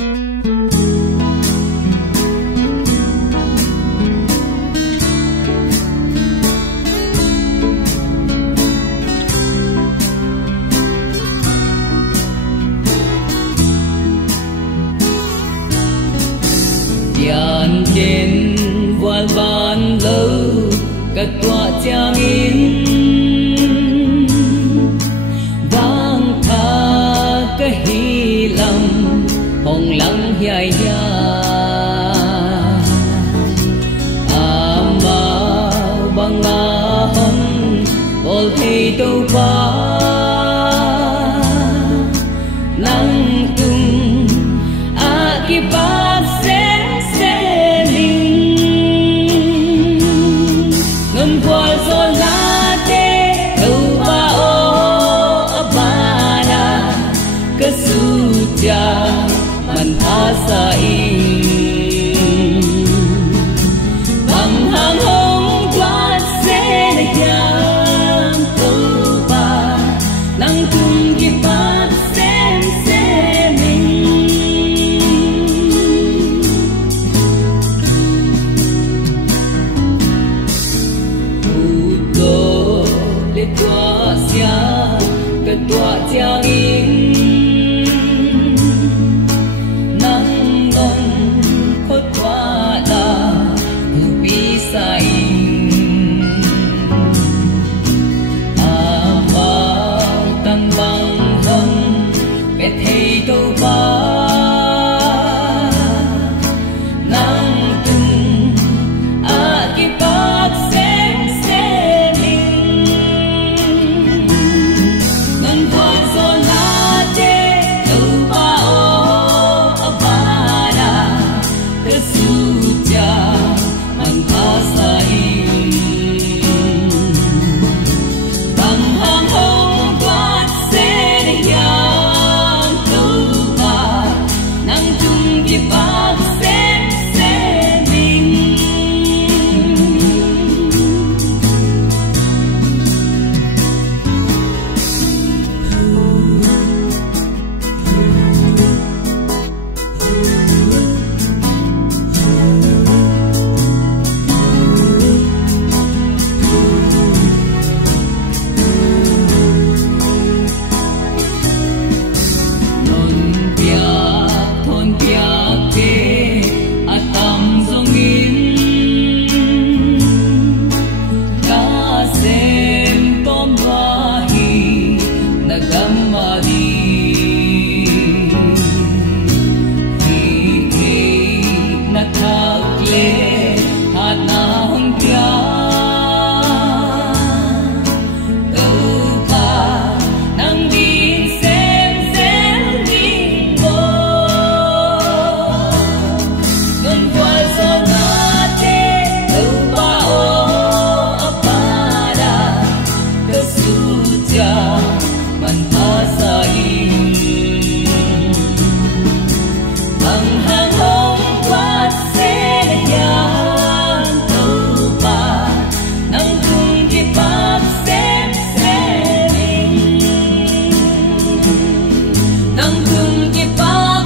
Dàn trên voan van lâu cất tọa trang in vang tha cái hy lầm hồng lăng dài ya ama bang ahon ol thei đâu ba nang tung akibat man asa in bang hang hong quát sẽ là giang tu ba nang tung ki pat xem mình u do le tua sia ke tua giang in Nang tung ki pa